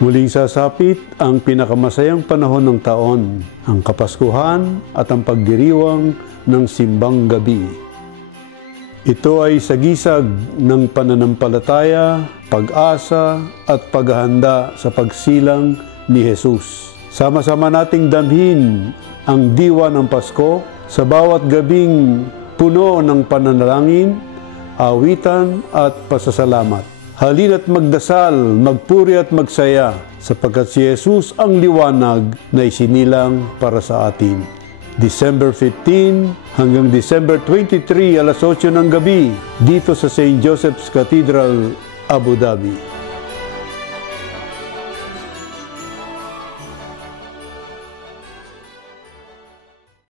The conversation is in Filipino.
Muling sasapit ang pinakamasayang panahon ng taon, ang Kapaskuhan at ang pagdiriwang ng simbang gabi. Ito ay sagisag ng pananampalataya, pag-asa at paghahanda sa pagsilang ni Jesus. Sama-sama nating damhin ang diwa ng Pasko sa bawat gabing puno ng pananalangin, awitan at pasasalamat. Halina't magdasal, magpuri at magsaya, sapagkat si Jesus ang liwanag na isinilang para sa atin. December 15 hanggang December 23, alas 8 ng gabi, dito sa St. Joseph's Cathedral, Abu Dhabi.